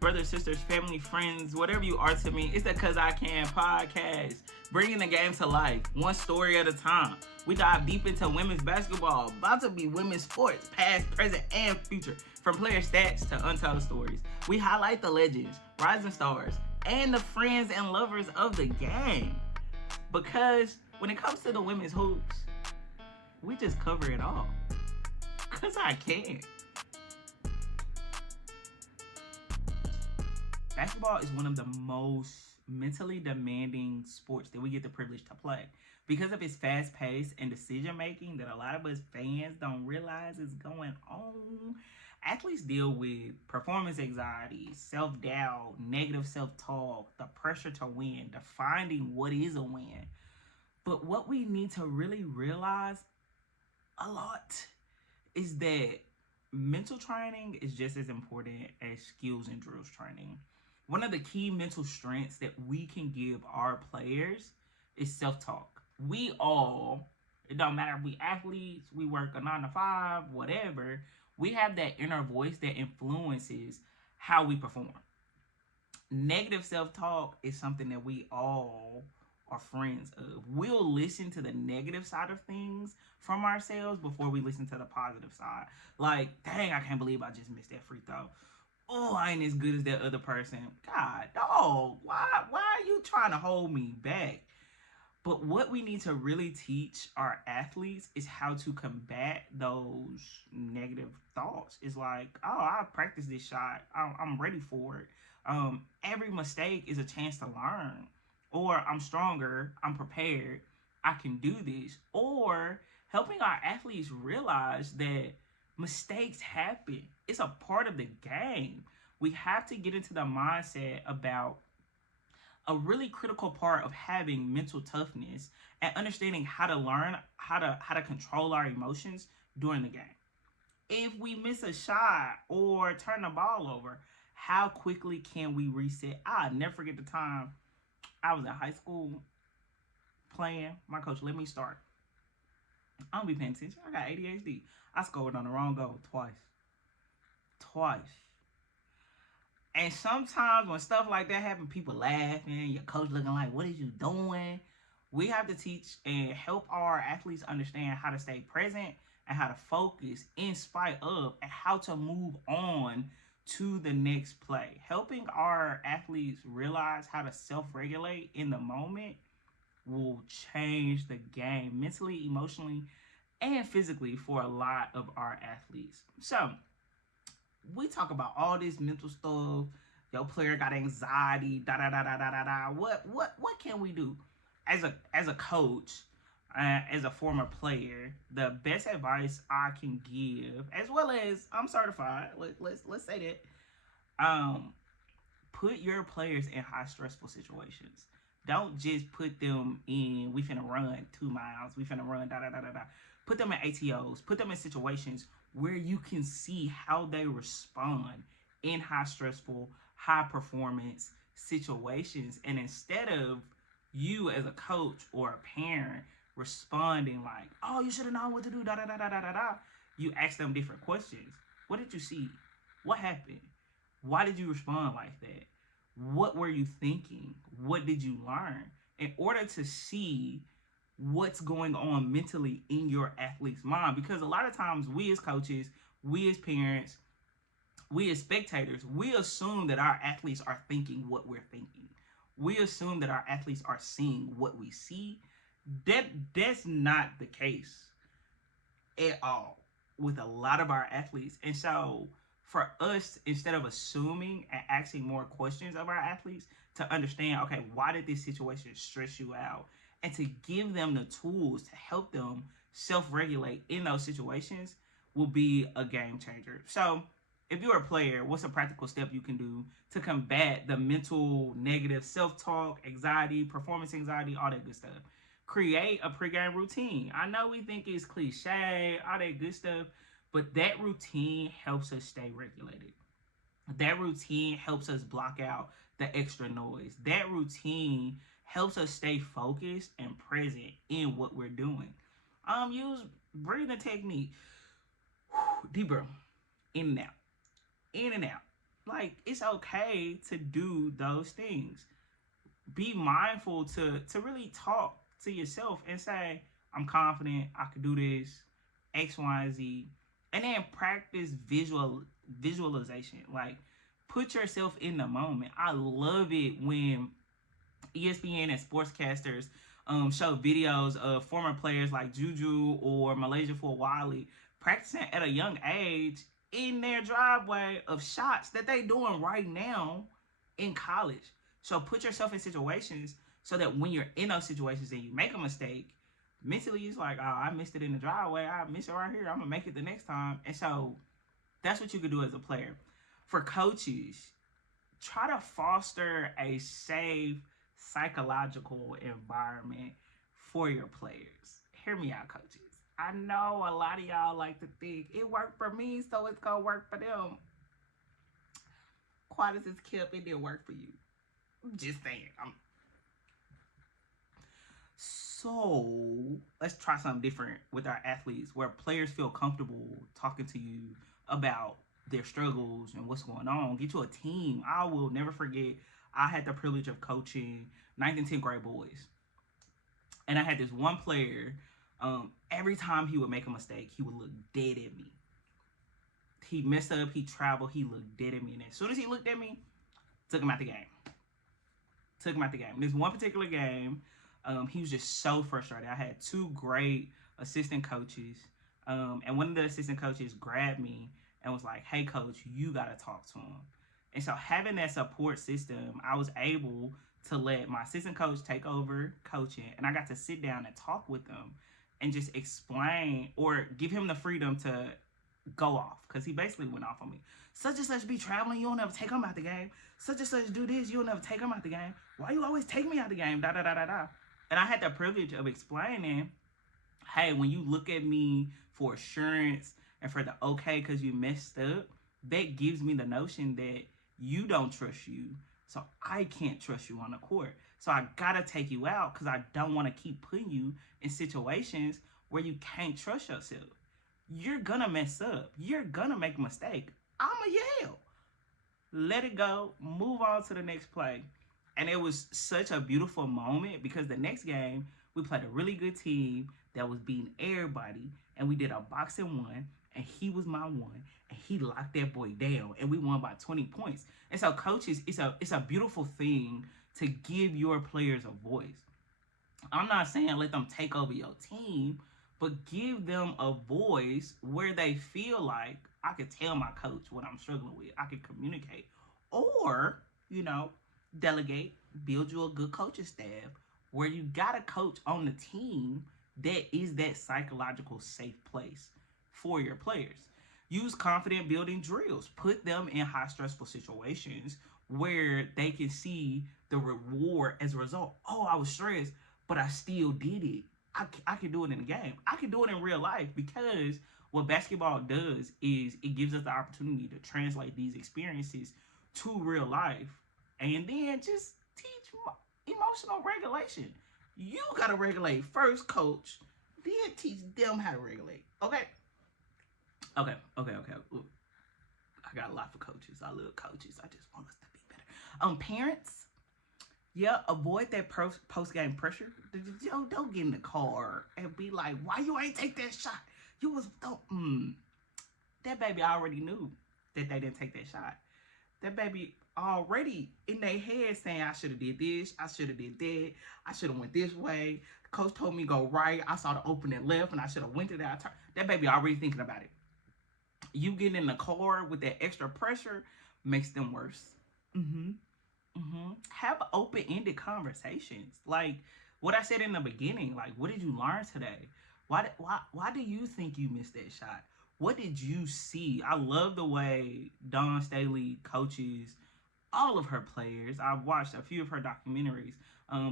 brothers, sisters, family, friends, whatever you are to me. It's the Cause I Can podcast, bringing the game to life, one story at a time. We dive deep into women's basketball, about to be women's sports, past, present, and future. From player stats to untold stories, we highlight the legends, rising stars, and the friends and lovers of the game. Because when it comes to the women's hoops, we just cover it all. Cause I can. Basketball is one of the most mentally demanding sports that we get the privilege to play because of its fast pace and decision making that a lot of us fans don't realize is going on. Athletes deal with performance anxiety, self doubt, negative self talk, the pressure to win, defining what is a win. But what we need to really realize a lot is that mental training is just as important as skills and drills training. One of the key mental strengths that we can give our players is self-talk. We all, it don't matter if we athletes, we work a 9 to 5, whatever, we have that inner voice that influences how we perform. Negative self-talk is something that we all are friends of. We'll listen to the negative side of things from ourselves before we listen to the positive side. Like, dang, I can't believe I just missed that free throw. Oh, I ain't as good as that other person. God, dog, why are you trying to hold me back? But what we need to really teach our athletes is how to combat those negative thoughts. It's like, oh, I practiced this shot. I'm ready for it. Every mistake is a chance to learn. Or I'm stronger. I'm prepared. I can do this. Or helping our athletes realize that mistakes happen. It's a part of the game. We have to get into the mindset about a really critical part of having mental toughness and understanding how to learn how to control our emotions during the game. If we miss a shot or turn the ball over, how quickly can we reset? I'll never forget the time I was in high school playing. My coach let me start. I don't be paying attention. I got ADHD. I scored on the wrong goal twice. Twice. And sometimes when stuff like that happens, people laughing, your coach looking like, what is you doing? We have to teach and help our athletes understand how to stay present and how to focus in spite of and how to move on to the next play. Helping our athletes realize how to self-regulate in the moment will change the game mentally, emotionally, and physically for a lot of our athletes. So, we talk about all this mental stuff. Your player got anxiety, da da da da da da da. What can we do as a coach, as a former player? The best advice I can give, as well as I'm certified. Let's say that. Put your players in high stressful situations. Don't just put them in. We finna run 2 miles. We finna run da da da da da. Put them in ATOs. Put them in situations where you can see how they respond in high stressful, high performance situations. And instead of you as a coach or a parent responding like, oh, you should have known what to do, da da da da da da da, you ask them different questions. What did you see? What happened? Why did you respond like that? What were you thinking? What did you learn? In order to see what's going on mentally in your athlete's mind, because a lot of times we as coaches, we as parents, we as spectators, we assume that our athletes are thinking what we're thinking. We assume that our athletes are seeing what we see. That's not the case at all with a lot of our athletes. And so for us, instead of assuming and asking more questions of our athletes to understand, okay, why did this situation stress you out? And to give them the tools to help them self-regulate in those situations will be a game changer. So if you're a player, what's a practical step you can do to combat the mental negative self-talk, anxiety, performance anxiety, all that good stuff? Create a pregame routine. I know we think it's cliche, all that good stuff, but that routine helps us stay regulated. That routine helps us block out the extra noise. That routine helps us stay focused and present in what we're doing. Use breathing technique. Deep breath. In and out. In and out. Like, it's okay to do those things. Be mindful to really talk to yourself and say, I'm confident, I can do this, X, Y, and Z. And then practice visualization. Like, put yourself in the moment. I love it when ESPN and sportscasters show videos of former players like Juju or Malaysia for Wally practicing at a young age in their driveway of shots that they doing right now in college. So put yourself in situations so that when you're in those situations and you make a mistake, mentally it's like, oh, I missed it in the driveway. I missed it right here. I'm gonna make it the next time. And so that's what you could do as a player. For coaches, try to foster a safe psychological environment for your players. Hear me out, coaches. I know a lot of y'all like to think it worked for me, so it's gonna work for them. Quiet as it's kept, it didn't work for you. I'm just saying. So let's try something different with our athletes, where players feel comfortable talking to you about their struggles and what's going on. Get you a team. I will never forget, I had the privilege of coaching 9th and 10th grade boys. And I had this one player, every time he would make a mistake, he would look dead at me. He messed up, he traveled, he looked dead at me. And as soon as he looked at me, took him out the game. This one particular game, he was just so frustrated. I had 2 great assistant coaches. And one of the assistant coaches grabbed me and was like, hey, coach, you got to talk to him. And so having that support system, I was able to let my assistant coach take over coaching. And I got to sit down and talk with them and just explain or give him the freedom to go off. Because he basically went off on me. Such and such be traveling, you'll never take him out the game. Such and such do this, you'll never take him out the game. Why you always take me out the game? Da da da da da. And I had the privilege of explaining, hey, when you look at me for assurance and for the okay because you messed up, that gives me the notion that you don't trust you. So I can't trust you on the court. So I got to take you out because I don't want to keep putting you in situations where you can't trust yourself. You're going to mess up. You're going to make a mistake. I'm going to yell. Let it go. Move on to the next play. And it was such a beautiful moment because the next game, we played a really good team that was beating everybody. And we did a boxing one. And he was my one. And he locked that boy down. And we won by 20 points. And so, coaches, it's a beautiful thing to give your players a voice. I'm not saying let them take over your team, but give them a voice where they feel like I could tell my coach what I'm struggling with. I could communicate. Or, delegate, build you a good coaching staff where you got a coach on the team that is that psychological safe place for your players. Use confident building drills. Put them in high stressful situations where they can see the reward as a result. Oh, I was stressed, but I still did it. I can do it in the game. I can do it in real life because what basketball does is it gives us the opportunity to translate these experiences to real life and then just teach emotional regulation. You got to regulate first, coach, then teach them how to regulate. Okay. Look, I got a lot for coaches. I love coaches. I just want us to be better. Parents, yeah, avoid that post-game pressure. Don't get in the car and be like, why you ain't take that shot? That baby already knew that they didn't take that shot. That baby already in their head saying, I should have did this, I should have did that, I should have went this way. The coach told me go right, I saw the opening left, and I should have went to that. That baby already thinking about it. You getting in the car with that extra pressure makes them worse. Have open-ended conversations. Like what I said in the beginning, like, what did you learn today? Why do you think you missed that shot? What did you see? I love the way Dawn Staley coaches all of her players. I've watched a few of her documentaries,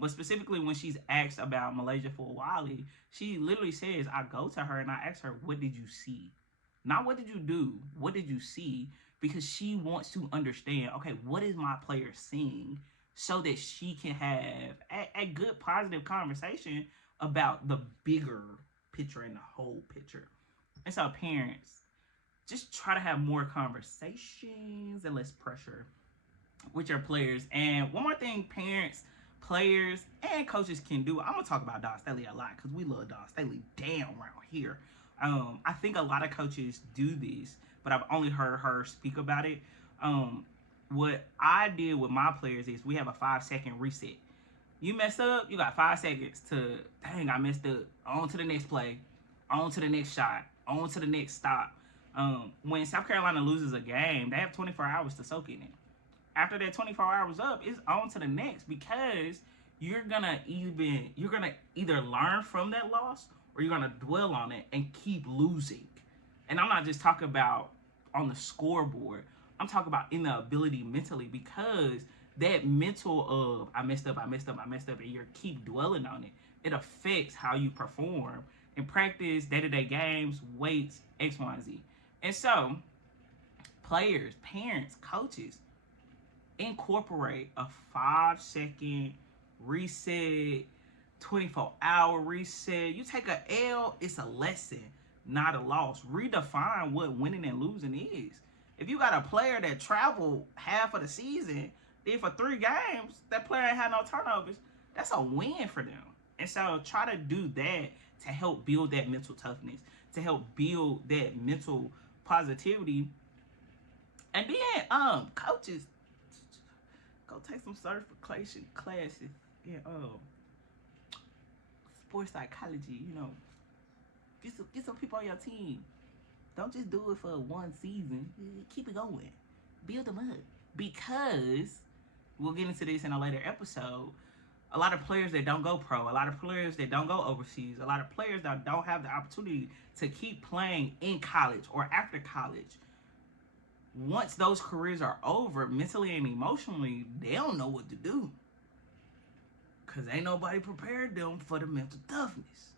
but specifically when she's asked about Malaysia for Wally, she literally says, I go to her and I ask her, what did you see? Not what did you do? What did you see? Because she wants to understand, okay, what is my player seeing so that she can have a good positive conversation about the bigger picture and the whole picture. And so parents, just try to have more conversations and less pressure with your players. And one more thing, parents, players, and coaches can do. I'm gonna talk about Don Staley a lot because we love Don Staley down around here. I think a lot of coaches do this, but I've only heard her speak about it. What I did with my players is we have a 5-second reset. You mess up, you got 5 seconds to, dang, I messed up. On to the next play, on to the next shot, on to the next stop. When South Carolina loses a game, they have 24 hours to soak in it. After that 24 hours up, it's on to the next, because you're gonna either learn from that loss or you're gonna dwell on it and keep losing. And I'm not just talking about on the scoreboard. I'm talking about in the ability mentally, because that mental of I messed up, and you keep dwelling on it, it affects how you perform in practice, day-to-day games, weights, X, Y, and Z. And so, players, parents, coaches, incorporate a 5-second reset, 24-hour reset. You take a L, it's a lesson, not a loss. Redefine what winning and losing is. If you got a player that traveled half of the season, then for 3 games, that player ain't had no turnovers, that's a win for them. And so try to do that to help build that mental toughness, to help build that mental positivity. And then coaches, go take some certification classes in sports psychology. Get some people on your team. Don't just do it for one season. Keep it going. Build them up. Because we'll get into this in a later episode. A lot of players that don't go pro, a lot of players that don't go overseas, a lot of players that don't have the opportunity to keep playing in college or after college, once those careers are over, mentally and emotionally, they don't know what to do. Because ain't nobody prepared them for the mental toughness.